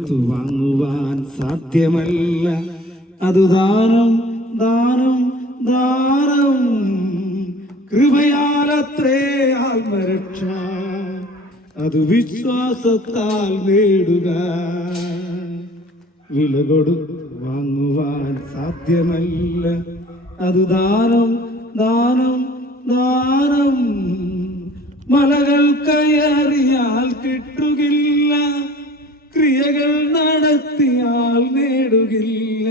വാങ്ങുവാൻ സാധ്യമല്ല. അത് ദാനം ദാനം ദാനം. കൃപയാലത്രേ ആത്മരക്ഷ. അത് വിശ്വാസത്താൽ നേടുക. വില കൊടു വാങ്ങുവാൻ സാധ്യമല്ല. അത് ദാനം ദാനം ദാനം. മലകൾ കയറിയാൽ കിട്ടുകില്ല. ക്രിയകൾ നടത്തിയാൽ നേടുകില്ല.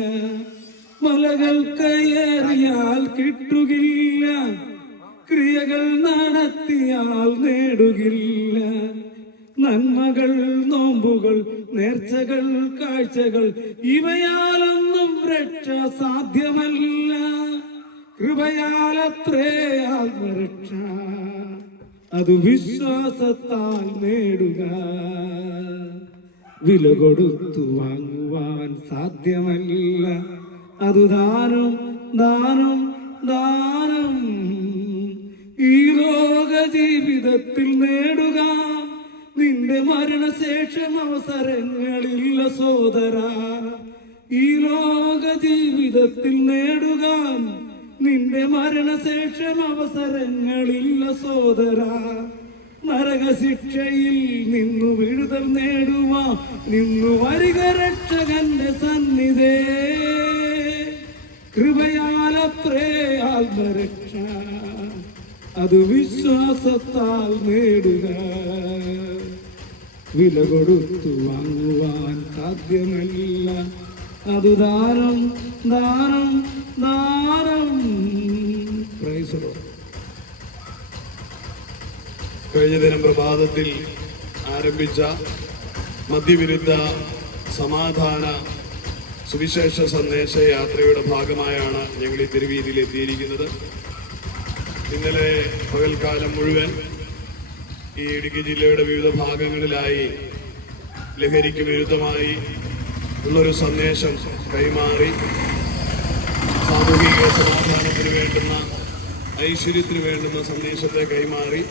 മലകൾ കയറിയാൽ കിട്ടുകില്ല. ക്രിയകൾ നടത്തിയാൽ നേടുകില്ല. നന്മകൾ നോമ്പുകൾ നേർച്ചകൾ കാഴ്ചകൾ ഇവയാലൊന്നും രക്ഷ സാധ്യമല്ല. കൃപയാലത്രേ ആത്മരക്ഷ. അത് വിശ്വാസത്താൽ നേടുക. വില കൊടുത്തു വാങ്ങുവാൻ സാധ്യമല്ല. അത് ദാനം ദാനം. ദാനം ഈ ലോക ജീവിതത്തിൽ നേടുക. നിന്റെ മരണശേഷം അവസരങ്ങളില്ല സോദര. ഈ ലോക ജീവിതത്തിൽ നേടുക. നിന്റെ മരണശേഷം അവസരങ്ങളില്ല സോദര. നരകശിക്ഷയിൽ നിന്നു വിടുതൽ നേടുവാ. നിന്നു വരിക രക്ഷകന്റെ സന്നിധേ. കൃപയാലത്രേ ആത്മരക്ഷ. അത് വിശ്വാസത്താൽ നേടുക. വില കൊടുത്തു വാങ്ങുവാൻ സാധ്യമല്ല. അത് ദാനം ദാനം ദാനം. Lord. കഴിഞ്ഞ ദിനം പ്രഭാതത്തിൽ ആരംഭിച്ച മദ്യവിരുദ്ധ സമാധാന സുവിശേഷ സന്ദേശ യാത്രയുടെ ഭാഗമായാണ് ഞങ്ങൾ ഈ തിരുവീതിയിൽ എത്തിയിരിക്കുന്നത്. ഇന്നലെ പകൽക്കാലം മുഴുവൻ ഈ ഇടുക്കി ജില്ലയുടെ വിവിധ ഭാഗങ്ങളിലായി ലഹരിക്ക് വിരുദ്ധമായി ഉള്ളൊരു സന്ദേശം കൈമാറി. സാമൂഹിക സമാധാനത്തിന് വേണ്ടുന്ന ഐശ്വര്യത്തിന് വേണ്ടുന്ന സന്ദേശത്തെ കൈമാറി.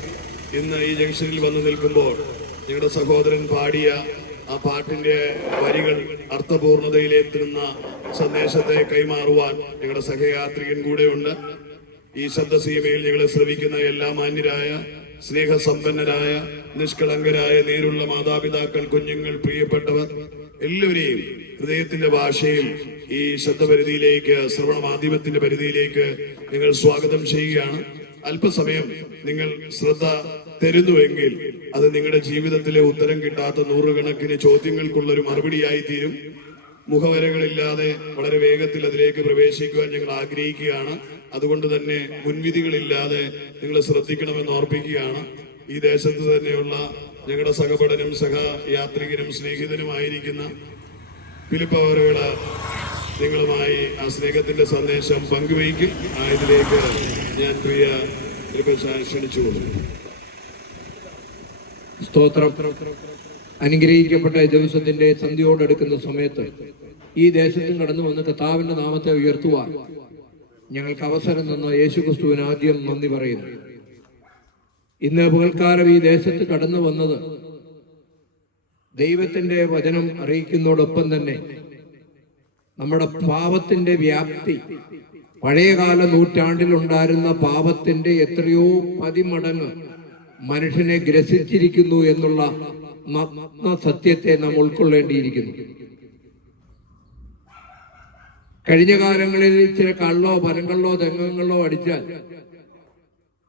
ഇന്ന് ഈ ജംഗ്ഷനിൽ വന്ന് നിൽക്കുമ്പോൾ ഞങ്ങളുടെ സഹോദരൻ പാടിയ ആ പാട്ടിന്റെ വരികൾ അർത്ഥപൂർണതയിലെത്തുന്ന സന്ദേശത്തെ കൈമാറുവാൻ ഞങ്ങളുടെ സഹയാത്രികൻ കൂടെയുണ്ട്. ഈ ശബ്ദസീമയിൽ ഞങ്ങളെ ശ്രവിക്കുന്ന എല്ലാ മാന്യരായ സ്നേഹസമ്പന്നരായ നിഷ്കളങ്കരായ നേരുള്ള മാതാപിതാക്കൾ കുഞ്ഞുങ്ങൾ പ്രിയപ്പെട്ടവർ എല്ലാവരെയും ഹൃദയത്തിന്റെ ഭാഷയിൽ ഈ ശബ്ദപരിധിയിലേക്ക് ശ്രവണ മാധ്യമത്തിന്റെ പരിധിയിലേക്ക് നിങ്ങൾ സ്വാഗതം ചെയ്യുകയാണ്. അല്പസമയം നിങ്ങൾ ശ്രദ്ധ തരുന്നുവെങ്കിൽ അത് നിങ്ങളുടെ ജീവിതത്തിലെ ഉത്തരം കിട്ടാത്ത നൂറുകണക്കിന് ചോദ്യങ്ങൾക്കുള്ളൊരു മറുപടിയായി തീരും മുഖവരകളില്ലാതെ വളരെ വേഗത്തിൽ അതിലേക്ക് പ്രവേശിക്കുവാൻ ഞങ്ങൾ ആഗ്രഹിക്കുകയാണ്. അതുകൊണ്ട് തന്നെ മുൻവിധികളില്ലാതെ നിങ്ങൾ ശ്രദ്ധിക്കണമെന്ന് ഓർപ്പിക്കുകയാണ്. ഈ ദേശത്ത് തന്നെയുള്ള ഞങ്ങളുടെ സഹപഠനും സഹയാത്രികനും സ്നേഹിതനുമായിരിക്കുന്ന ഫിലിപ്പ് അവറുകൾ നിങ്ങളുമായി ആ സ്നേഹത്തിന്റെ സന്ദേശം പങ്കുവയ്ക്കും. ആ ഇതിലേക്ക് ഞാൻ പ്രിയ ക്ഷണിച്ചു ക്ഷണിച്ചുകൊള്ളുന്നു. സ്തോത്രം. അനുഗ്രഹിക്കപ്പെട്ട ദിവസത്തിന്റെ സന്ധ്യയോടടുക്കുന്ന സമയത്ത് ഈ ദേശത്ത് കടന്നു വന്ന് കർത്താവിന്റെ നാമത്തെ ഉയർത്തുവാൻ ഞങ്ങൾക്ക് അവസരം തന്ന യേശുക്രിസ്തുവിന് ആദ്യം നന്ദി പറയുന്നു. ഇന്ന് പുകൽക്കാരം ഈ ദേശത്ത് കടന്നു വന്നത് ദൈവത്തിന്റെ വചനം അറിയിക്കുന്നതോടൊപ്പം തന്നെ നമ്മുടെ പാപത്തിന്റെ വ്യാപ്തി പഴയകാല നൂറ്റാണ്ടിലുണ്ടായിരുന്ന പാപത്തിന്റെ എത്രയോ പതിമടങ്ങ് മനുഷ്യനെ ഗ്രസിച്ചിരിക്കുന്നു എന്നുള്ള സത്യത്തെ നാം ഉൾക്കൊള്ളേണ്ടിയിരിക്കുന്നു. കഴിഞ്ഞ കാലങ്ങളിൽ ചില കള്ളോ പനങ്കള്ളോ തെങ്ങങ്ങളോ അടിച്ചാൽ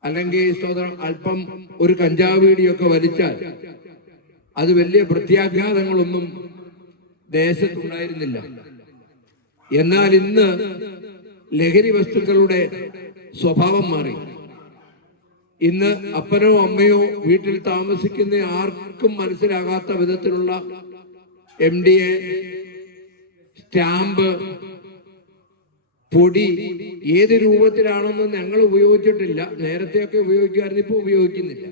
അല്ലെങ്കിൽ സ്തോത്രം അല്പം ഒരു കഞ്ചാവ് വീടിയൊക്കെ വലിച്ചാൽ അത് വലിയ പ്രത്യാഘാതങ്ങളൊന്നും ദേശത്തുണ്ടായിരുന്നില്ല. എന്നാൽ ഇന്ന് ലഹരി വസ്തുക്കളുടെ സ്വഭാവം മാറി. ഇന്ന് അപ്പനോ അമ്മയോ വീട്ടിൽ താമസിക്കുന്ന ആർക്കും മനസ്സിലാകാത്ത വിധത്തിലുള്ള എം ഡി എ സ്റ്റാമ്പ് പൊടി ഏത് രൂപത്തിലാണെന്ന് ഞങ്ങൾ ഉപയോഗിച്ചിട്ടില്ല. നേരത്തെയൊക്കെ ഉപയോഗിക്കുമായിരുന്നു ഇപ്പൊ ഉപയോഗിക്കുന്നില്ല.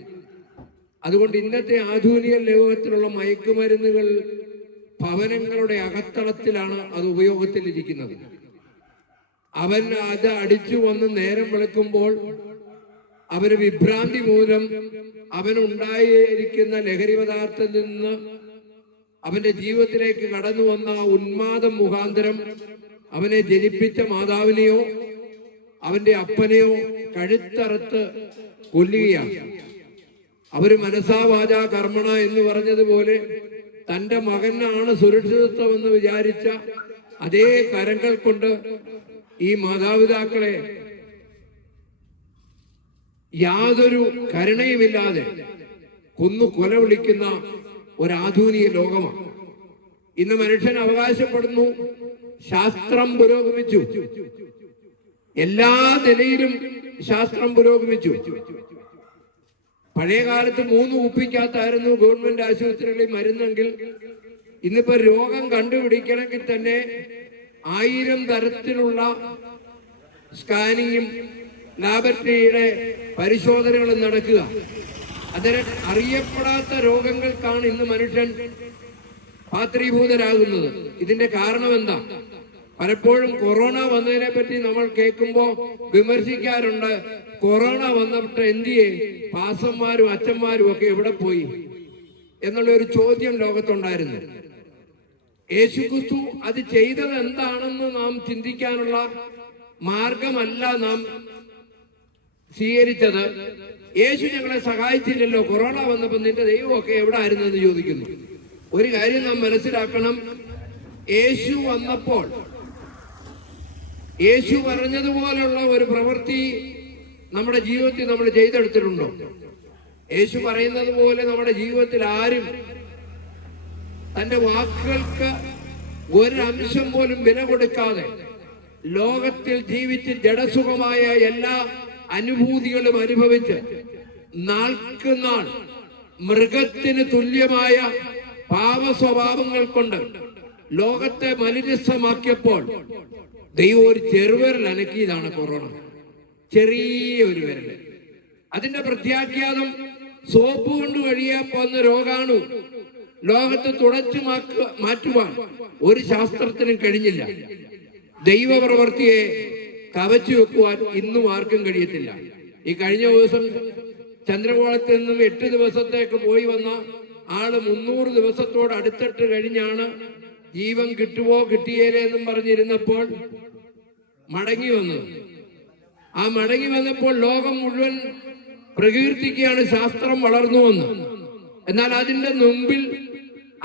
അതുകൊണ്ട് ഇന്നത്തെ ആധുനിക ലോകത്തിലുള്ള മയക്കുമരുന്നുകൾ ഭവനങ്ങളുടെ അകത്തളത്തിലാണ് അത് ഉപയോഗത്തിലിരിക്കുന്നത്. അവൻ അത് അടിച്ചു വന്ന് നേരം വെളുക്കുമ്പോൾ അവന് വിഭ്രാന്തി മൂലം അവനുണ്ടായിരിക്കുന്ന ലഹരി പദാർത്ഥത്തിൽ നിന്ന് അവന്റെ ജീവിതത്തിലേക്ക് കടന്നു വന്ന ഉന്മാദം മുഖാന്തരം അവനെ ജനിപ്പിച്ച മാതാവിനെയോ അവന്റെ അപ്പനെയോ കഴുത്തറുത്ത് കൊല്ലുകയാണ്. അവർ മനസാവാച കർമ്മണ എന്ന് പറഞ്ഞതുപോലെ തന്റെ മകനാണ് സുരക്ഷിതത്വം എന്ന് വിചാരിച്ച അതേ കരങ്ങൾ കൊണ്ട് ഈ മാതാപിതാക്കളെ യാതൊരു കരുണയുമില്ലാതെ കൊന്നു കൊല വിളിക്കുന്ന ഒരാധുനിക ലോകമാണ്. ഇന്ന് മനുഷ്യൻ അവകാശപ്പെടുന്നു ശാസ്ത്രം പുരോഗമിച്ചു. എല്ലാ നിലയിലും ശാസ്ത്രം പുരോഗമിച്ചു. പഴയ കാലത്ത് മൂന്ന് കുപ്പിക്കകത്തായിരുന്നു ഗവൺമെന്റ് ആശുപത്രികളിൽ മരുന്നെങ്കിൽ. ഇന്നിപ്പോ രോഗം കണ്ടുപിടിക്കണമെങ്കിൽ തന്നെ ആയിരം തരത്തിലുള്ള സ്കാനിങ്ങും ലാബറട്ടറിയുടെ പരിശോധനകൾ നടക്കുക. അതിന് അറിയപ്പെടാത്ത രോഗങ്ങൾക്കാണ് ഇന്ന് മനുഷ്യൻ പാത്രീഭൂതരാകുന്നത്. ഇതിന്റെ കാരണം എന്താ? പലപ്പോഴും കൊറോണ വന്നതിനെ പറ്റി നമ്മൾ കേൾക്കുമ്പോൾ വിമർശിക്കാറുണ്ട്. കൊറോണ വന്നിട്ട് എന്തിയെ? പാസന്മാരും അച്ഛന്മാരും ഒക്കെ എവിടെ പോയി? എന്നുള്ള ഒരു ചോദ്യം ലോകത്തുണ്ടായിരുന്നു. യേശുക്രിസ്തു അത് ചെയ്തത് എന്താണെന്ന് നാം ചിന്തിക്കാനുള്ള മാർഗമല്ല നാം സ്വീകരിച്ചത് യേശു ഞങ്ങളെ സഹായിച്ചില്ലല്ലോ. കൊറോണ വന്നപ്പോൾ നിന്റെ ദൈവമൊക്കെ എവിടെ ആയിരുന്നു എന്ന് ചോദിക്കുന്നു. ഒരു കാര്യം നാം മനസ്സിലാക്കണം. യേശു വന്നപ്പോൾ യേശു പറഞ്ഞതുപോലുള്ള ഒരു പ്രവൃത്തി നമ്മുടെ ജീവിതത്തിൽ നമ്മൾ ചെയ്തെടുത്തിട്ടുണ്ടോ? യേശു പറയുന്നത് പോലെ നമ്മുടെ ജീവിതത്തിൽ ആരും തന്റെ വാക്കുകൾക്ക് ഒരംശം പോലും വില കൊടുക്കാതെ ലോകത്തിൽ ജീവിച്ച് ജഡസുഖമായ എല്ലാ അനുഭൂതികളും അനുഭവിച്ച് നാൾക്ക് നാൾ മൃഗത്തിന് തുല്യമായ പാവ സ്വഭാവങ്ങൾ കൊണ്ട് ലോകത്തെ മലിനസ്ഥമാക്കിയപ്പോൾ ദൈവം ഒരു ചെറുവിരൽ അനക്കിയതാണ് കൊറോണ. ചെറിയ ഒരു വിരൽ. അതിന്റെ പ്രത്യാഖ്യാതം സോപ്പ് കൊണ്ട് കഴിയാപ്പോന്ന രോഗാണു ലോകത്ത് തുടച്ചു മാറ്റുവാൻ ഒരു ശാസ്ത്രത്തിനും കഴിഞ്ഞില്ല. ദൈവപ്രവർത്തിയെ കവച്ചു വെക്കുവാൻ ഇന്നും ആർക്കും കഴിയത്തില്ല. ഈ കഴിഞ്ഞ ദിവസം ചന്ദ്രകോളത്തിൽ നിന്നും എട്ട് ദിവസത്തേക്ക് പോയി വന്ന ആൾ മുന്നൂറ് ദിവസത്തോട് അടുത്തിട്ട് കഴിഞ്ഞാണ് ജീവൻ കിട്ടുവോ കിട്ടിയേലേ എന്നും പറഞ്ഞിരുന്നപ്പോൾ മടങ്ങി വന്നത്. ആ മടങ്ങി വന്നപ്പോൾ ലോകം മുഴുവൻ പ്രകീർത്തിക്കുകയാണ് ശാസ്ത്രം വളർന്നു വന്ന്. എന്നാൽ അതിന്റെ മുമ്പിൽ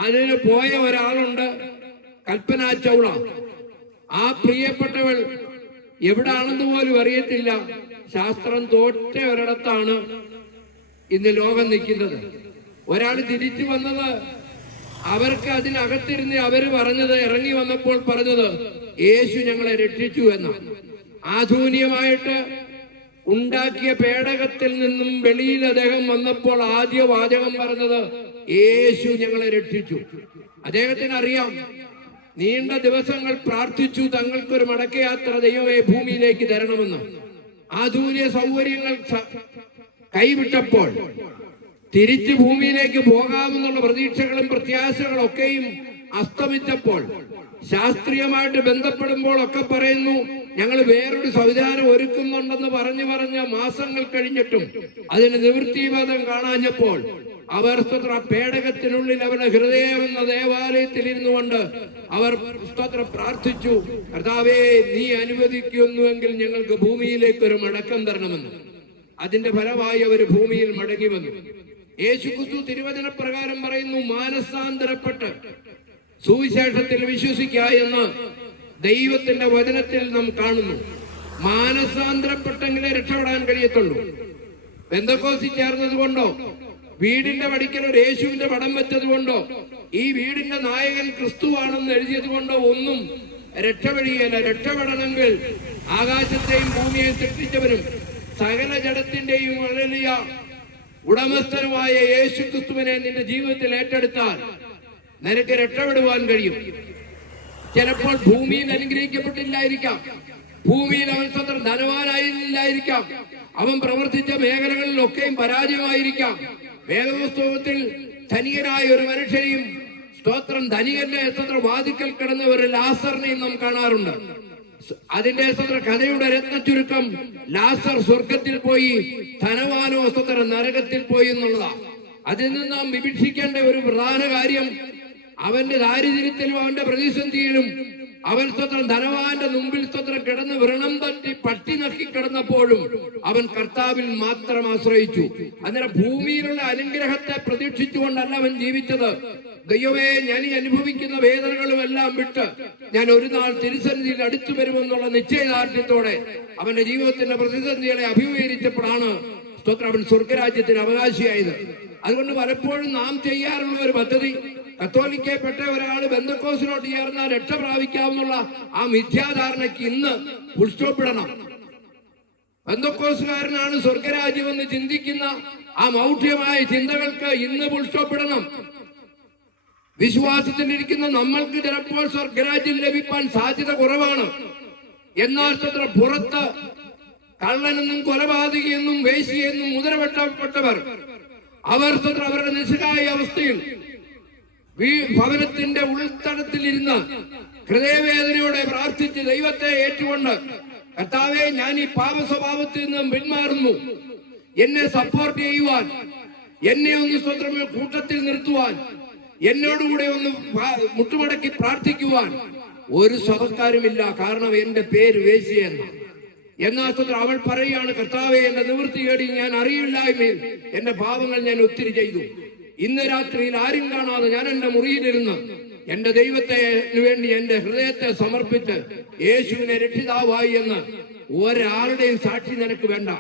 അതിന് പോയ ഒരാളുണ്ട് കൽപ്പന ചൗള. ആ പ്രിയപ്പെട്ടവൾ എവിടാണെന്ന് പോലും അറിയത്തില്ല. ശാസ്ത്രം തോറ്റ ഒരിടത്താണ് ഇന്ന് ലോകം നിൽക്കുന്നത്. ഒരാൾ തിരിച്ചു വന്നത് അവർക്ക് അതിനകത്തിരുന്ന് അവർ പറഞ്ഞത് ഇറങ്ങി വന്നപ്പോൾ പറഞ്ഞത് യേശു ഞങ്ങളെ രക്ഷിച്ചു എന്ന് ആധുനികമായിട്ട് ഉണ്ടാക്കിയ പേടകത്തിൽ നിന്നും വെളിയിൽ അദ്ദേഹം വന്നപ്പോൾ ആദ്യ വാചകം പറഞ്ഞത് യേശു ഞങ്ങളെ രക്ഷിച്ചു. അദ്ദേഹത്തിന് അറിയാം നീണ്ട ദിവസങ്ങൾ പ്രാർത്ഥിച്ചു തങ്ങൾക്കൊരു മടക്കയാത്ര ദൈവമേ ഭൂമിയിലേക്ക് തരണമെന്ന്. ആധുനിക സൗകര്യങ്ങൾ കൈവിട്ടപ്പോൾ തിരിച്ച് ഭൂമിയിലേക്ക് പോകാമെന്നുള്ള പ്രതീക്ഷകളും പ്രത്യാശകളും ഒക്കെയും അസ്തമിച്ചപ്പോൾ ശാസ്ത്രീയമായിട്ട് ബന്ധപ്പെടുമ്പോൾ ഒക്കെ പറയുന്നു ഞങ്ങൾ വേറൊരു സംവിധാനം ഒരുക്കുന്നുണ്ടെന്ന് പറഞ്ഞു പറഞ്ഞ മാസങ്ങൾ കഴിഞ്ഞിട്ടും അതിന് നിവൃത്തിവാദം കാണാഞ്ഞപ്പോൾ അവർ സ്തോത്ര പേടകത്തിനുള്ളിൽ അവരുടെ ഹൃദയം എന്ന ദേവാലയത്തിൽ ഇരുന്നു കൊണ്ട് അവർ സ്തോത്ര പ്രാർത്ഥിച്ചു. കർത്താവേ നീ അനുവദിക്കുന്നുവെങ്കിൽ ഞങ്ങൾക്ക് ഭൂമിയിലേക്ക് ഒരു മടക്കം തരണമെന്ന്. അതിന്റെ ഫലമായി അവർ ഭൂമിയിൽ മടങ്ങി വന്നു. യേശുക്രിസ്തു തിരുവചന പ്രകാരം പറയുന്നു മാനസാന്തരപ്പെട്ട് സുവിശേഷത്തിൽ വിശ്വസിക്കുക എന്ന് ദൈവത്തിന്റെ വചനത്തിൽ നാം കാണുന്നു. മാനസാന്തരപ്പെട്ടെങ്കിലേ രക്ഷപ്പെടാൻ കഴിയത്തുള്ളൂ. എന്തൊക്കെ ചേർന്നത് കൊണ്ടോ വീടിന്റെ പടിക്കൽ ഒരു യേശുവിന്റെ പടം വെച്ചതുകൊണ്ടോ ഈ വീടിന്റെ നായകൻ ക്രിസ്തുവാണെന്ന് എഴുതിയത് കൊണ്ടോ ഒന്നും രക്ഷപ്പെടിയല്ല രക്ഷപ്പെടണമെങ്കിൽ ആകാശത്തെയും ഭൂമിയെയും സൃഷ്ടിച്ചവരും സകല ജടത്തിന്റെയും വലിയ ഉടമസ്ഥനുമായ യേശു ക്രിസ്തുവിനെ നിന്റെ ജീവിതത്തിൽ ഏറ്റെടുത്താൽ നിനക്ക് രക്ഷപ്പെടുവാൻ കഴിയും. ചിലപ്പോൾ ഭൂമിയിൽ അനുഗ്രഹിക്കപ്പെട്ടില്ലായിരിക്കാം. ഭൂമിയിൽ അവൻ സ്വന്തം ധനവാനായില്ലായിരിക്കാം. അവൻ പ്രവർത്തിച്ച മേഖലകളിലൊക്കെയും പരാജയമായിരിക്കാം. വേദപുസ്തകത്തിൽ ധനികനായ ഒരു മനുഷ്യനെയും സ്തോത്രം ധനികന്റെ എത്ര വാതിക്കൽ കിടന്ന ഒരു ലാസറിനെയും നാം കാണാറുണ്ട്. അതിന്റെ സ്വത്ര കഥയുടെ രത്ന ചുരുക്കം ലാസർ സ്വർഗത്തിൽ പോയി ധനവാനോ സ്വത്ര നരകത്തിൽ പോയി എന്നുള്ളതാ. അതിൽ നിന്ന് നാം വിഭീക്ഷിക്കേണ്ട ഒരു പ്രധാന കാര്യം അവന്റെ ദാരിദ്ര്യത്തിലും അവന്റെ പ്രതിസന്ധിയിലും അവൻ സ്വത്രം ധനവാന്റെ മുമ്പിൽ സ്വത്രം കിടന്ന് വ്രണം പറ്റി പട്ടി നക്കി കിടന്നപ്പോഴും അവൻ കർത്താവിൽ മാത്രം ആശ്രയിച്ചു. അന്നേരം ഭൂമിയിലുള്ള അനുഗ്രഹത്തെ പ്രതീക്ഷിച്ചുകൊണ്ടല്ല അവൻ ജീവിച്ചത്. ദൈവമേ ഞാൻ ഈ അനുഭവിക്കുന്ന വേദനകളും എല്ലാം വിട്ട് ഞാൻ ഒരു നാൾ തിരുസന്നിധിയിൽ അടുത്തു വരുമെന്നുള്ള നിശ്ചയദാർഢ്യത്തോടെ അവന്റെ ജീവിതത്തിന്റെ പ്രതിസന്ധികളെ അഭിമുഖീകരിച്ചപ്പോഴാണ് സ്തോത്രം. അവൻ സ്വർഗരാജ്യത്തിന് അവകാശിയായത്. അതുകൊണ്ട് പലപ്പോഴും നാം ചെയ്യാറുള്ള ഒരു പദ്ധതി കത്തോലിക്കപ്പെട്ട ഒരാൾ ബന്ധക്കോസിനോട്ട് ചേർന്ന രക്ഷ പ്രാപിക്കാവുന്ന ആ മിഥ്യാധാരണയ്ക്ക് ഇന്ന് പുഷ്ടപ്പെടണം ബന്ധക്കോസുകാരനാണ് സ്വർഗരാജ്യമെന്ന് ചിന്തിക്കുന്ന ആ മൗഢ്യമായ ചിന്തകൾക്ക് ഇന്ന് പുഷ്ടപ്പെടണം വിശ്വാസത്തിലിരിക്കുന്ന നമ്മൾക്ക് ചിലപ്പോൾ സ്വർഗരാജ്യം ലഭിക്കാൻ സാധ്യത കുറവാണ്. എന്നാൽ സ്വത്ര പുറത്ത് കള്ളനെന്നും കൊലപാതകയെന്നും വേശിയെന്നും മുദ്രവെട്ടപ്പെട്ടവർ അവർ അവരുടെ നിസ്സഹായ അവസ്ഥയിൽ ഭവനത്തിന്റെ ഉൾത്തടത്തിലിരുന്ന് ഹൃദയവേദനയോടെ പ്രാർത്ഥിച്ച് ദൈവത്തെ ഏറ്റുകൊണ്ട് കർത്താവെ ഞാൻ ഈ പാപ സ്വഭാവത്തിൽ നിന്നും പിന്മാറുന്നു. എന്നെ സപ്പോർട്ട് ചെയ്യുവാൻ എന്നെ ഒന്ന് സ്വന്തം കൂട്ടത്തിൽ നിർത്തുവാൻ എന്നോടുകൂടെ ഒന്ന് മുട്ടുമടക്കി പ്രാർത്ഥിക്കുവാൻ ഒരു സ്വതക്കാരുമില്ല കാരണം എന്റെ പേര് വേശിയെന്ന എന്നാൽ സ്വന്തം അവൾ പറയുകയാണ് കർത്താവെ എന്റെ നിവൃത്തി കേടി ഞാൻ അറിയില്ലായ്മയിൽ എന്റെ പാപങ്ങൾ ഞാൻ ഒത്തിരി ചെയ്തു. ഇന്ന് രാത്രിയിൽ ആരും കാണാതെ ഞാൻ എന്റെ മുറിയിലിരുന്ന് എന്റെ ദൈവത്തെ വേണ്ടി എന്റെ ഹൃദയത്തെ സമർപ്പിച്ച് യേശുവിനെ രക്ഷിതാവായി എന്ന് ഒരാളുടെയും സാക്ഷി നിനക്ക് വേണ്ട.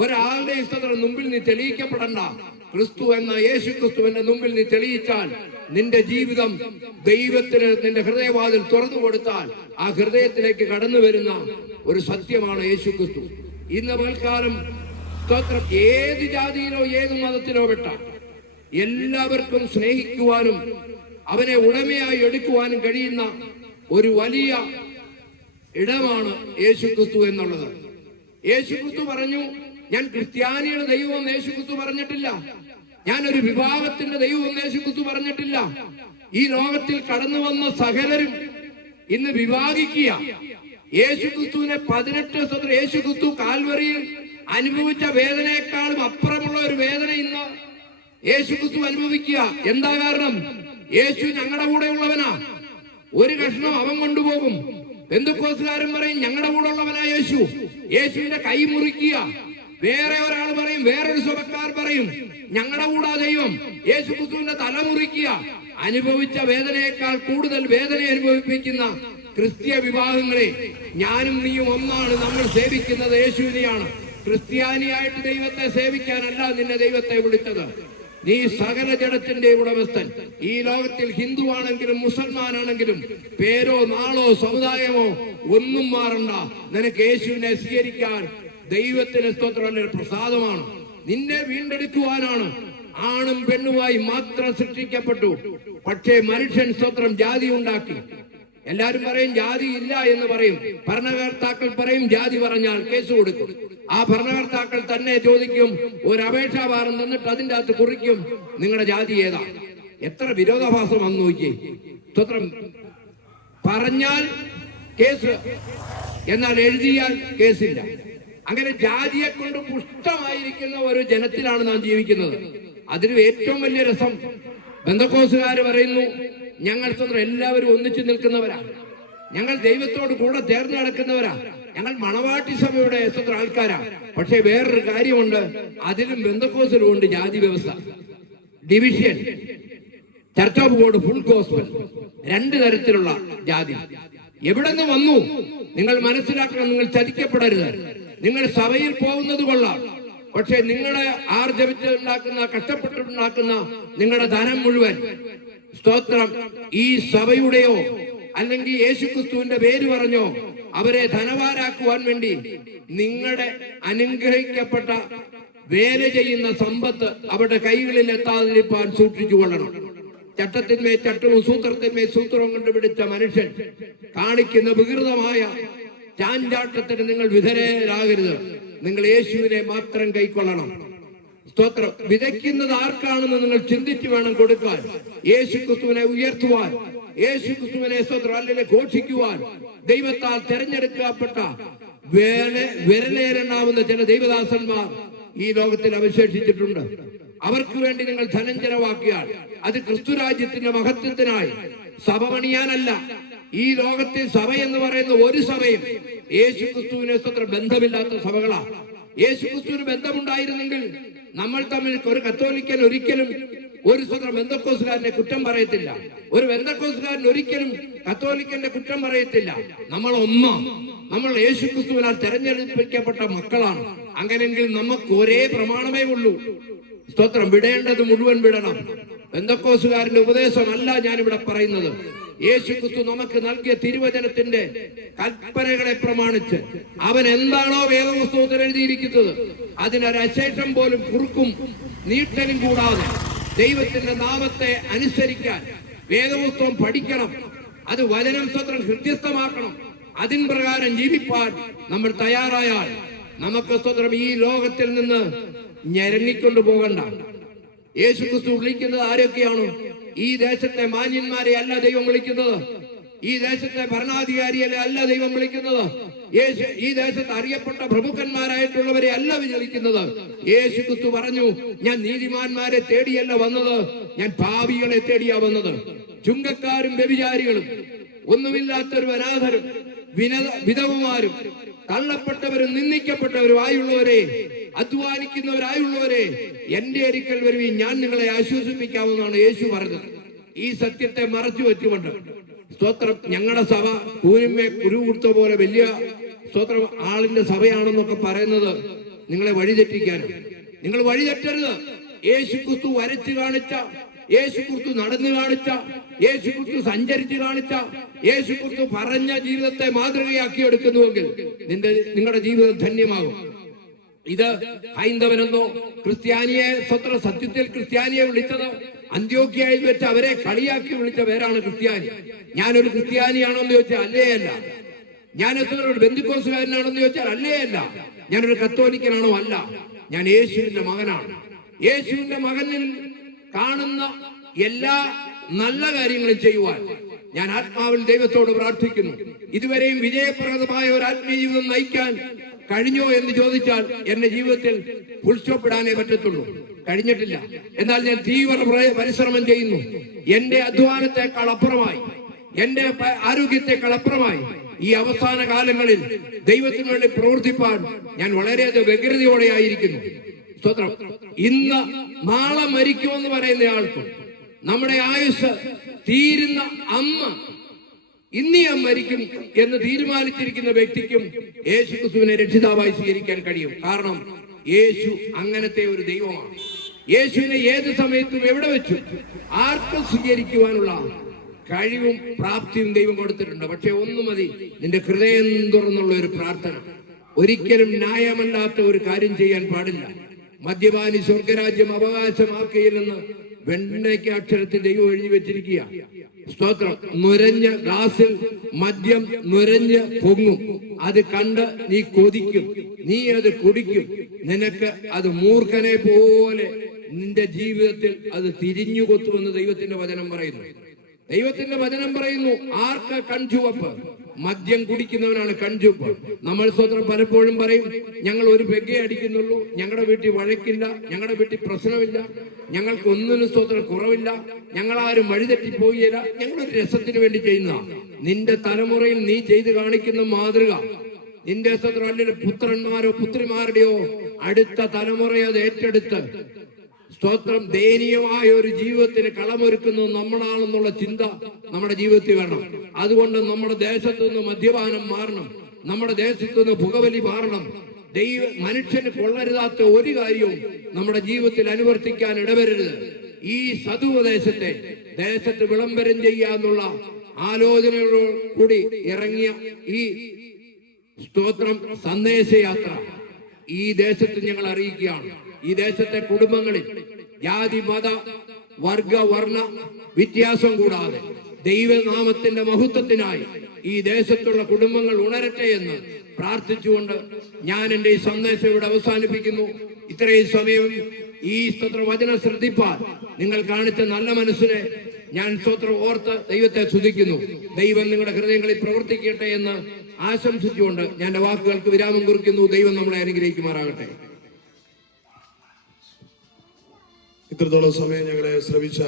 ഒരാളുടെയും സ്ഥലം മുമ്പിൽ നീ തെളിയിക്കപ്പെടണ്ട. ക്രിസ്തു എന്ന യേശു ക്രിസ്തുവിന്റെ മുമ്പിൽ നീ തെളിയിച്ചാൽ നിന്റെ ജീവിതം ദൈവത്തിന് നിന്റെ ഹൃദയവാതിൽ തുറന്നു കൊടുത്താൽ ആ ഹൃദയത്തിലേക്ക് കടന്നു വരുന്ന ഒരു സത്യമാണ് യേശു ക്രിസ്തു ഇന്ന് പൽക്കാലം സ്തോത്രം ഏത് ജാതിയിലോ ഏത് മതത്തിലോ പെട്ട എല്ലാവർക്കും സ്നേഹിക്കുവാനും അവനെ ഉടമയായി എടുക്കുവാനും കഴിയുന്ന ഒരു വലിയ ഇടമാണ് യേശു ക്രിസ്തു എന്നുള്ളത്. യേശു ക്രിസ്തു പറഞ്ഞു ഞാൻ ക്രിസ്ത്യാനിയുടെ ദൈവം യേശു ക്രിസ്തു പറഞ്ഞിട്ടില്ല. ഞാൻ ഒരു വിഭാഗത്തിന്റെ ദൈവം യേശു ക്രിസ്തു പറഞ്ഞിട്ടില്ല. ഈ ലോകത്തിൽ കടന്നു വന്ന സകലരും ഇന്ന് വിഭാഗിക്കുക യേശുക്രിസ്തുവിനെ പതിനെട്ട് സ്വതന്ത്ര യേശുക്രിസ്തു കാൽവറിയിൽ അനുഭവിച്ച വേദനയെക്കാളും അപ്പുറമുള്ള ഒരു വേദന ഇന്ന് യേശു ക്രിസ്തു അനുഭവിക്കുക. എന്താ കാരണം? യേശു ഞങ്ങളുടെ കൂടെ ഉള്ളവനാ. ഒരു കഷ്ണം അവൻ കൊണ്ടുപോകും. ബന്ധുക്കോസുകാരൻ പറയും ഞങ്ങളുടെ കൂടെ ഉള്ളവനാ യേശു. യേശുവിന്റെ കൈ മുറിക്കുക. വേറെ ഒരാൾ പറയും വേറൊരു സ്വഭക്കാർ പറയും ഞങ്ങളുടെ കൂടാ ദൈവം. യേശു ക്രിസ്തുവിന്റെ തല മുറിക്കുക. അനുഭവിച്ച വേദനയേക്കാൾ കൂടുതൽ വേദന അനുഭവിപ്പിക്കുന്ന ക്രിസ്തീയ വിഭാഗങ്ങളെ ഞാനും നീയും ഒന്നാണ് നമ്മൾ സേവിക്കുന്നത് യേശുവിനെയാണ്. ക്രിസ്ത്യാനിയായിട്ട് ദൈവത്തെ സേവിക്കാനല്ല നിന്നെ ദൈവത്തെ വിളിച്ചത്. നീ സകല ജഡത്തിന്റെ ഉടമസ്ഥൻ. ഈ ലോകത്തിൽ ഹിന്ദു ആണെങ്കിലും മുസൽമാനാണെങ്കിലും പേരോ നാളോ സമുദായമോ ഒന്നും മാറണ്ട. നിനക്ക് യേശുവിനെ സ്വീകരിക്കാൻ ദൈവത്തിന് സ്തോത്രം പ്രസാദമാണ്. നിന്നെ വീണ്ടെടുക്കുവാനാണ് ആണും പെണ്ണുമായി മാത്രം സൃഷ്ടിക്കപ്പെട്ടു. പക്ഷേ മനുഷ്യൻ സ്വത്രം ജാതി ഉണ്ടാക്കി. എല്ലാരും പറയും ജാതി ഇല്ല എന്ന് പറയും. ഭരണകർത്താക്കൾ പറയും ജാതി പറഞ്ഞാൽ കേസ് കൊടുക്കും. ആ ഭരണകർത്താക്കൾ തന്നെ ചോദിക്കും ഒരു അപേക്ഷാ ഭാരം തന്നിട്ട് അതിന്റെ അകത്ത് കുറിക്കും. നിങ്ങളുടെ ജാതി ഏതാ? എത്ര വിരോധാഭാസം വന്നു നോക്കി സ്വത്രം പറഞ്ഞാൽ കേസ് എന്നാൽ എഴുതിയാൽ കേസില്ല. അങ്ങനെ ജാതിയെ കൊണ്ട് പുഷ്ടമായിരിക്കുന്ന ഒരു ജനത്തിലാണ് നാം ജീവിക്കുന്നത്. അതിലും ഏറ്റവും വലിയ രസം ബന്ധക്കോസുകാർ പറയുന്നു ഞങ്ങൾ സ്വന്തം എല്ലാവരും ഒന്നിച്ചു നിൽക്കുന്നവരാ. ഞങ്ങൾ ദൈവത്തോട് കൂടെ ചേർന്ന് നടക്കുന്നവരാ. ഞങ്ങൾ മണവാട്ടി സഭയുടെ സ്വന്തം ആൾക്കാരാ. പക്ഷേ വേറൊരു കാര്യമുണ്ട്. അതിലും ബന്ധക്കോസിലും ഉണ്ട് ജാതി വ്യവസ്ഥ. Division church of God full gospel രണ്ട് തരത്തിലുള്ള ജാതി. എവിടെ നിന്ന് വന്നു? നിങ്ങൾ മനസ്സിലാക്കണം നിങ്ങൾ ചതിക്കപ്പെടരുത്. നിങ്ങൾ സഭയിൽ പോകുന്നത് കൊള്ളാം. പക്ഷെ നിങ്ങളുടെ ആർജവിച്ചുണ്ടാക്കുന്ന കഷ്ടപ്പെട്ടുണ്ടാക്കുന്ന നിങ്ങളുടെ ധനം മുഴുവൻ സ്തോത്രം. ഈ സഭയുടെയോ അല്ലെങ്കിൽ യേശുക്രിസ്തുവിന്റെ പേര് പറഞ്ഞോ അവരെ ധനവാരാക്കുവാൻ വേണ്ടി നിങ്ങളുടെ അനുഗ്രഹിക്കപ്പെട്ട വേല ചെയ്യുന്ന സമ്പത്ത് അവരുടെ കൈകളിൽ എത്താതിരിപ്പാൻ സൂക്ഷിച്ചു കൊള്ളണം. ചട്ടത്തിന്മേ ചട്ടവും സൂത്രത്തിന്മേ സൂത്രവും കണ്ടുപിടിച്ച മനുഷ്യൻ കാണിക്കുന്ന വികൃതമായ ചാഞ്ചാട്ടത്തിന് നിങ്ങൾ വിധേയരാകരുത്. നിങ്ങൾ യേശുവിനെ മാത്രം കൈക്കൊള്ളണം. സ്തോത്രം. വിതയ്ക്കുന്നത് ആർക്കാണെന്ന് നിങ്ങൾ ചിന്തിച്ചു വേണം കൊടുക്കാൻ. യേശു ക്രിസ്തുവിനെ ഉയർത്തുവാൻ. യേശു ക്രിസ്തുവിനെ സ്തോത്രം. അല്ലെങ്കിൽ ഘോഷിക്കുവാൻ. ദൈവത്താൽ തെരഞ്ഞെടുക്കപ്പെട്ട വേറെ വിരലേരണ്ടാവുന്ന ചില ദൈവദാസന്മാർ ഈ ലോകത്തിൽ അവശേഷിച്ചിട്ടുണ്ട്. അവർക്ക് വേണ്ടി നിങ്ങൾ ധനം ചെലവാക്കിയാൽ അത് ക്രിസ്തുരാജ്യത്തിന്റെ മഹത്വത്തിനായി സഭ പണിയാനല്ല ഈ ലോകത്തെ സഭ എന്ന് പറയുന്ന ഒരു സഭയും യേശു ക്രിസ്തുവിനെ സ്വത്ര ബന്ധമില്ലാത്ത സഭകളാണ്. യേശു ക്രിസ്തുവിന് ബന്ധമുണ്ടായിരുന്നെങ്കിൽ നമ്മൾ തമ്മിൽ ഒരു കത്തോലിക്കൻ ഒരിക്കലും ഒരു സ്വന്തം ബന്ധക്കോസുകാരനെ കുറ്റം പറയത്തില്ല. ഒരു ബന്ധക്കോസുകാരൻ ഒരിക്കലും കത്തോലിക്കന്റെ കുറ്റം പറയത്തില്ല. നമ്മൾ ഒന്ന നമ്മൾ യേശു ക്രിസ്തുവിനാൽ തെരഞ്ഞെടുപ്പിക്കപ്പെട്ട മക്കളാണ്. അങ്ങനെങ്കിൽ നമുക്ക് ഒരേ പ്രമാണമേ ഉള്ളൂ. സ്തോത്രം വിടേണ്ടത് മുഴുവൻ വിടണം. ബന്ധക്കോസുകാരന്റെ ഉപദേശമല്ല ഞാനിവിടെ പറയുന്നത്. യേശു ക്രിസ്തു നമുക്ക് നൽകിയ തിരുവചനത്തിന്റെ കൽപ്പനകളെ പ്രമാണിച്ച് അവൻ എന്താണോ വേദപുസ്തകത്തിൽ എഴുതിയിരിക്കുന്നത് അതിനൊരശേഷം പോലും കുറുക്കും നീട്ടലും കൂടാതെ ദൈവത്തിന്റെ നാമത്തെ അനുസരിക്കാൻ വേദപുസ്തകം പഠിക്കണം അത് വചനം സ്വത്രം ഹൃദ്യസ്ഥമാക്കണം അതിൻ പ്രകാരം ജീവിപ്പാൻ നമ്മൾ തയ്യാറായാൽ നമുക്ക് സ്വത്രം ഈ ലോകത്തിൽ നിന്ന് ഞെരങ്ങിക്കൊണ്ടു പോകണ്ട യേശു ക്രിസ്തു വിളിക്കുന്നത് ആരൊക്കെയാണ്? ഈ ദേശത്തെ മാന്യന്മാരെ അല്ല ദൈവം വിളിക്കുന്നത്. ഈ ദേശത്തെ ഭരണാധികാരികളെ അല്ല ദൈവം വിളിക്കുന്നത്. ഈ ദേശത്ത് അറിയപ്പെട്ട പ്രമുഖന്മാരായിട്ടുള്ളവരെ അല്ല വിചലിക്കുന്നത് യേശു ക്രിസ്തു പറഞ്ഞു ഞാൻ നീതിമാന്മാരെ തേടിയല്ല വന്നത്. ഞാൻ ഭാവികളെ തേടിയാ വന്നത്. ചുങ്കക്കാരും വ്യഭിചാരികളും ഒന്നുമില്ലാത്തൊരു അനാഥരും വിനത വിധവമാരും തള്ളപ്പെട്ടവരും നിന്ദിക്കപ്പെട്ടവരും ആയുള്ളവരെ അധ്വാനിക്കുന്നവരായുള്ളവരെ എന്റെ അരിക്കൽ വരുവി ഞാൻ നിങ്ങളെ ആശ്വസിപ്പിക്കാമെന്നാണ് യേശു പറഞ്ഞത്. ഈ സത്യത്തെ മറച്ചു വെച്ചുകൊണ്ട്. സ്തോത്രം ഞങ്ങളുടെ സഭ കൂരുമേ കുരു കൊടുത്ത പോലെ വലിയ സ്തോത്രം ആളിന്റെ സഭയാണെന്നൊക്കെ പറയുന്നത് നിങ്ങളെ വഴിതെറ്റിക്കാനും. നിങ്ങൾ വഴിതെറ്റരുത്. യേശു ക്രിസ്തു വരച്ചു കാണിച്ച യേശു ക്രിസ്തു നടന്നു കാണിച്ച യേശു ക്രിസ്തു സഞ്ചരിച്ചു കാണിച്ച യേശു ക്രിസ്തു പറഞ്ഞ ജീവിതത്തെ മാതൃകയാക്കി എടുക്കുന്നുവെങ്കിൽ നിന്റെ നിങ്ങളുടെ ജീവിതം ധന്യമാകും. ഇത് ഹൈന്ദവനെന്നോ ക്രിസ്ത്യാനിയെ സ്വത്ര സത്യത്തിൽ ക്രിസ്ത്യാനിയെ വിളിച്ചതോ അന്ത്യോഗ്യയിൽ വെച്ച് അവരെ കളിയാക്കി വിളിച്ച പേരാണ് ക്രിസ്ത്യാനി. ഞാനൊരു ക്രിസ്ത്യാനിയാണോന്ന് ചോദിച്ചാൽ അല്ലേ അല്ല. ഞാൻ ഒരു ബന്ധുക്കോസുകാരനാണോ എന്ന് ചോദിച്ചാൽ അല്ലേ അല്ല. ഞാനൊരു കത്തോലിക്കനാണോ അല്ല. ഞാൻ യേശുവിന്റെ മകനാണ്. യേശുവിന്റെ മകനിൽ കാണുന്ന എല്ലാ നല്ല കാര്യങ്ങളും ചെയ്യുവാൻ ഞാൻ ആത്മാവിൽ ദൈവത്തോട് പ്രാർത്ഥിക്കുന്നു. ഇതുവരെയും വിജയപ്രദമായ ഒരു ആത്മീയ ജീവിതം നയിക്കാൻ കഴിഞ്ഞോ എന്ന് ചോദിച്ചാൽ എന്റെ ജീവിതത്തിൽ ഉത്സവപ്പെടാനേ പറ്റത്തുള്ളൂ. കഴിഞ്ഞിട്ടില്ല. എന്നാൽ ഞാൻ തീവ്ര പരിശ്രമം ചെയ്യുന്നു. എന്റെ അധ്വാനത്തെക്കാൾ അപ്പുറമായി എന്റെ ആരോഗ്യത്തെക്കാൾ അപ്പുറമായി ഈ അവസാന കാലങ്ങളിൽ ദൈവത്തിന് വേണ്ടി പ്രവർത്തിപ്പാൻ ഞാൻ വളരെയധികം വ്യഗ്രതയോടെ ആയിരിക്കുന്നു സ്തോത്രം. ഇന്ന് നാളെ മരിക്കുമെന്ന് പറയുന്ന ആൾക്കും നമ്മുടെ ആയുസ് തീരുന്ന അമ്മ ഇന്ന് മരിക്കും എന്ന് തീരുമാനിച്ചിരിക്കുന്ന വ്യക്തിക്കും യേശു ക്രിസ്തുവിനെ രക്ഷിതാവായി സ്വീകരിക്കാൻ കഴിയും. കാരണം യേശു അങ്ങനത്തെ ഒരു ദൈവമാണ്. യേശുവിനെ ഏത് സമയത്തും എവിടെ വെച്ചു? ആർക്കും സ്വീകരിക്കുവാനുള്ള കഴിവും പ്രാപ്തിയും ദൈവം കൊടുത്തിട്ടുണ്ട്. പക്ഷെ ഒന്നു മതി നിന്റെ ഹൃദയം തുറന്നുള്ള ഒരു പ്രാർത്ഥന. ഒരിക്കലും ന്യായമല്ലാത്ത ഒരു കാര്യം ചെയ്യാൻ പാടില്ല. മദ്യപാനി സ്വർഗരാജ്യം അവകാശമാക്കുകയില്ലെന്ന് വെണ്ണയ്ക്ക് അക്ഷരത്തിൽ ദൈവം എഴുതി വെച്ചിരിക്കുക. സ്തോത്രം. നുരഞ്ഞ ഗ്ലാസിൽ മദ്യം നുരഞ്ഞ് പൊങ്ങും. അത് കണ്ട് നീ കൊതിക്കും. നീ അത് കുടിക്കും. നിനക്ക് അത് മൂർഖനെ പോലെ നിന്റെ ജീവിതത്തിൽ അത് തിരിഞ്ഞു കൊത്തുമെന്ന് ദൈവത്തിന്റെ വചനം പറയുന്നു. ദൈവത്തിന്റെ വചനം പറയുന്നു ആർക്ക് കൺചുവപ്പ്? മദ്യം കുടിക്കുന്നവനാണ് കൺചുവപ്പ് നമ്മൾ സ്വന്തം പലപ്പോഴും പറയും ഞങ്ങൾ ഒരു പെഗ്ഗെ അടിക്കുന്നുള്ളൂ ഞങ്ങളുടെ വീട്ടിൽ വഴക്കില്ല ഞങ്ങളുടെ വീട്ടിൽ പ്രശ്നമില്ല ഞങ്ങൾക്ക് ഒന്നിനും സ്വന്തം കുറവില്ല ഞങ്ങൾ ആരും വഴിതെറ്റിപ്പോയില്ല ഞങ്ങളൊരു രസത്തിന് വേണ്ടി ചെയ്യുന്ന നിന്റെ തലമുറയിൽ നീ ചെയ്തു കാണിക്കുന്ന മാതൃക നിന്റെ സ്വന്തം അല്ലെങ്കിൽ പുത്രന്മാരോ പുത്രിമാരുടെയോ അടുത്ത തലമുറയെ അത് ഏറ്റെടുത്ത് സ്തോത്രം ദയനീയമായ ഒരു ജീവിതത്തിന് കളമൊരുക്കുന്നത് നമ്മളാണെന്നുള്ള ചിന്ത നമ്മുടെ ജീവിതത്തിൽ വേണം അതുകൊണ്ട് നമ്മുടെ ദേശത്തു നിന്ന് മദ്യപാനം മാറണം. നമ്മുടെ ദേശത്തു നിന്ന് പുകവലി മാറണം. ദൈവ മനുഷ്യന് കൊള്ളരുതാത്ത ഒരു കാര്യവും നമ്മുടെ ജീവിതത്തിൽ അനുവർത്തിക്കാൻ ഇടവരരുത്. ഈ സതുപദേശത്തെ ദേശത്ത് വിളംബരം ചെയ്യാന്നുള്ള ആലോചനകളോട് കൂടി ഇറങ്ങിയ ഈ സ്തോത്രം സന്ദേശയാത്ര ഈ ദേശത്ത് ഞങ്ങൾ അറിയിക്കുകയാണ്. ഈ ദേശത്തെ കുടുംബങ്ങളിൽ ജാതി മത വർഗ വർണ വ്യത്യാസം കൂടാതെ ദൈവനാമത്തിന്റെ മഹത്വത്തിനായി ഈ ദേശത്തുള്ള കുടുംബങ്ങൾ ഉണരട്ടെ എന്ന് പ്രാർത്ഥിച്ചുകൊണ്ട് ഞാൻ എന്റെ ഈ സന്ദേശം ഇവിടെ അവസാനിപ്പിക്കുന്നു. ഇത്രയും സമയം ഈ സ്തോത്ര വചന ശ്രദ്ധിപ്പാൻ നിങ്ങൾ കാണിച്ച നല്ല മനസ്സിനെ ഞാൻ സ്തോത്രം ഓർത്ത് ദൈവത്തെ സ്തുതിക്കുന്നു. ദൈവം നിങ്ങളുടെ ഹൃദയങ്ങളിൽ പ്രവർത്തിക്കട്ടെ എന്ന് ആശംസിച്ചുകൊണ്ട് ഞാൻ വാക്കുകൾക്ക് വിരാമം കുറിക്കുന്നു. ദൈവം നമ്മളെ അനുഗ്രഹിക്കുമാറാകട്ടെ. ഇത്രത്തോളം സമയം ഞങ്ങളെ ശ്രമിച്ച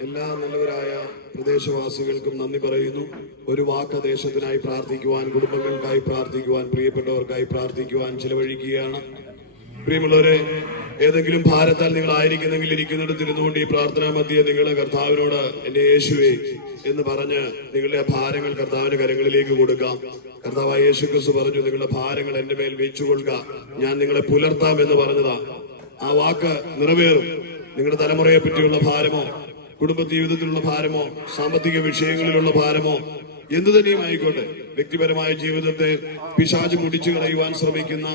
എല്ലാ നല്ലവരായ പ്രദേശവാസികൾക്കും നന്ദി പറയുന്നു. ഒരു വാക്ക് ദേശത്തിനായി പ്രാർത്ഥിക്കുവാൻ കുടുംബങ്ങൾക്കായി പ്രാർത്ഥിക്കുവാൻ പ്രിയപ്പെട്ടവർക്കായി പ്രാർത്ഥിക്കുവാൻ ചിലവഴിക്കുകയാണ്. പ്രിയമുള്ളവരെ ഏതെങ്കിലും ഭാരത്താൽ നിങ്ങൾ ആയിരിക്കുന്നെങ്കിൽ ഇരിക്കുന്നിടത്ത് ഇരുന്നുകൊണ്ട് ഈ പ്രാർത്ഥനാ മധ്യേ നിങ്ങളെ കർത്താവിനോട് എന്റെ യേശുവേ എന്ന് പറഞ്ഞ് നിങ്ങളുടെ ഭാരങ്ങൾ കർത്താവിന്റെ കരങ്ങളിലേക്ക് കൊടുക്കാം. കർത്താവ് യേശു ക്രിസ്തു പറഞ്ഞു നിങ്ങളുടെ ഭാരങ്ങൾ എന്റെ മേൽ വെച്ചുകൊള്ളുക. ഞാൻ നിങ്ങളെ പുലർത്താം എന്ന് പറഞ്ഞതാ. ആ വാക്ക് നിറവേറും. നിങ്ങളുടെ തലമുറയെ പറ്റിയുള്ള ഭാരമോ കുടുംബ ജീവിതത്തിലുള്ള ഭാരമോ സാമ്പത്തിക വിഷയങ്ങളിലുള്ള ഭാരമോ എന്തു തന്നെയും ആയിക്കോട്ടെ വ്യക്തിപരമായ ജീവിതത്തെ പിശാച് മുടിച്ചു കളയുവാൻ ശ്രമിക്കുന്ന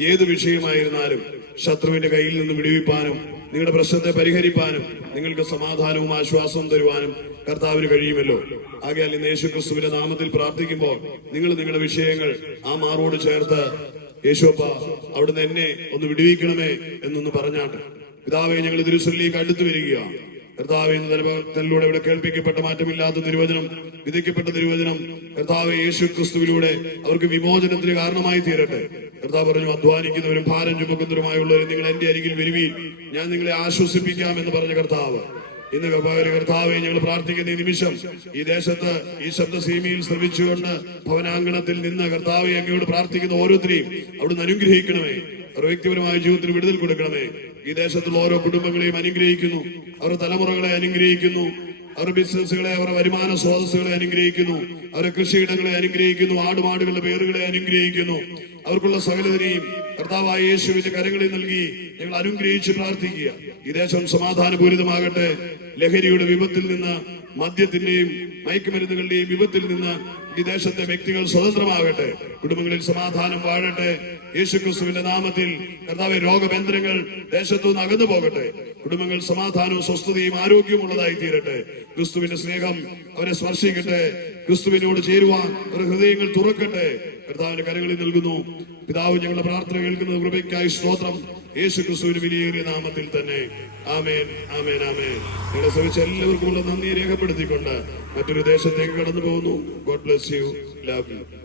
ഏത് വിഷയമായിരുന്നാലും ശത്രുവിന്റെ കയ്യിൽ നിന്ന് വിടുവിപ്പാനും നിങ്ങളുടെ പ്രശ്നത്തെ പരിഹരിപ്പാനും നിങ്ങൾക്ക് സമാധാനവും ആശ്വാസവും തരുവാനും കർത്താവിന് കഴിയുമല്ലോ. ആകയാൽ ഇന്ന് യേശു ക്രിസ്തുവിന്റെ നാമത്തിൽ പ്രാർത്ഥിക്കുമ്പോൾ നിങ്ങൾ നിങ്ങളുടെ വിഷയങ്ങൾ ആ മാറോട് ചേർത്ത് യേശുപ്പ അവിടുന്ന് എന്നെ ഒന്ന് വിടുവിക്കണമേ എന്നൊന്ന് പറഞ്ഞാട്ട് പിതാവെ ഞങ്ങൾ തിരുസലിലേക്ക് അടുത്തു വരിക കർത്താവ് എന്ന നിലപാടിലൂടെ ഇവിടെ കേൾപ്പിക്കപ്പെട്ട മാറ്റമില്ലാത്ത തിരുവചനം വിധിക്കപ്പെട്ട തിരുവചനം കർത്താവ് യേശു ക്രിസ്തുവിലൂടെ അവർക്ക് വിമോചനത്തിന് കാരണമായി തീരട്ടെ. കർത്താവ് പറഞ്ഞു അധ്വാനിക്കുന്നവരും ഭാരം ചുമക്കുന്നവരുമായുള്ളവരും നിങ്ങൾ എന്റെ അരികിൽ വരുവീൻ ഞാൻ നിങ്ങളെ ആശ്വസിപ്പിക്കാം എന്ന് പറഞ്ഞ കർത്താവ്. ഇന്ന് കർത്താവിനെ കർത്താവെ ഞങ്ങൾ പ്രാർത്ഥിക്കുന്ന ഈ നിമിഷം ഈ ദേശത്ത് ഈ ശബ്ദസീമയിൽ ശ്രമിച്ചുകൊണ്ട് ഭവനാങ്കണത്തിൽ നിന്ന് കർത്താവെ അങ്ങയോട് പ്രാർത്ഥിക്കുന്ന ഓരോരുത്തരെയും അവിടുന്ന് അനുഗ്രഹിക്കണമേ. അവരുടെ വ്യക്തിപരമായ ജീവിതത്തിൽ വിടുതൽ കൊടുക്കണമേ. ഈ ദേശത്തുള്ള ഓരോ കുടുംബങ്ങളെയും അനുഗ്രഹിക്കുന്നു. അവരുടെ തലമുറകളെ അനുഗ്രഹിക്കുന്നു. അവരുടെ ബിസിനസ്സുകളെ അവരുടെ വരുമാന സ്രോതസ്സുകളെ അനുഗ്രഹിക്കുന്നു. അവരുടെ കൃഷിയിടങ്ങളെ അനുഗ്രഹിക്കുന്നു. ആടുമാടുകളുടെ പേറുകളെ അനുഗ്രഹിക്കുന്നു. അവർക്കുള്ള സകലതിനെയും കർത്താവായ യേശുവിന്റെ കരങ്ങളിൽ നൽകി ഞങ്ങൾ അനുഗ്രഹിച്ച് പ്രാർത്ഥിക്കുക. ഈ ദേശം സമാധാനപൂരിതമാകട്ടെ. ലഹരിയുടെ വിപത്തിൽ നിന്ന് മദ്യത്തിന്റെയും മയക്കുമരുന്നുകളുടെയും വിപത്തിൽ നിന്ന് ഈ ദേശത്തെ വ്യക്തികൾ സ്വതന്ത്രമാകട്ടെ. കുടുംബങ്ങളിൽ സമാധാനം വാഴട്ടെ. യേശു ക്രിസ്തുവിന്റെ നാമത്തിൽ കർത്താവ് രോഗബന്ധനങ്ങൾ ദേശത്തു നിന്ന് അകന്നു പോകട്ടെ. കുടുംബങ്ങൾ സമാധാനവും സ്വസ്ഥതയും ആരോഗ്യവും ഉള്ളതായി തീരട്ടെ ക്രിസ്തുവിന്റെ സ്നേഹം അവരെ സ്പർശിക്കട്ടെ. ക്രിസ്തുവിനോട് ചേരുവാൻ അവരുടെ ഹൃദയങ്ങൾ തുറക്കട്ടെ. കർത്താവിന്റെ കരങ്ങളിൽ നൽകുന്നു പിതാവ് ഞങ്ങളുടെ പ്രാർത്ഥന കേൾക്കുന്നത് കൃപയ്ക്കായി സ്തോത്രം. യേശു ക്രിസ്തുവിന് വിലയേറിയ നാമത്തിൽ തന്നെ. ആമേൻ ആമേൻ ആമേൻ. ഞങ്ങളെ ശ്രമിച്ച എല്ലാവർക്കുമുള്ള നന്ദി രേഖപ്പെടുത്തിക്കൊണ്ട് മറ്റൊരു ദേശത്തേക്ക് കടന്നു പോകുന്നു God bless you love you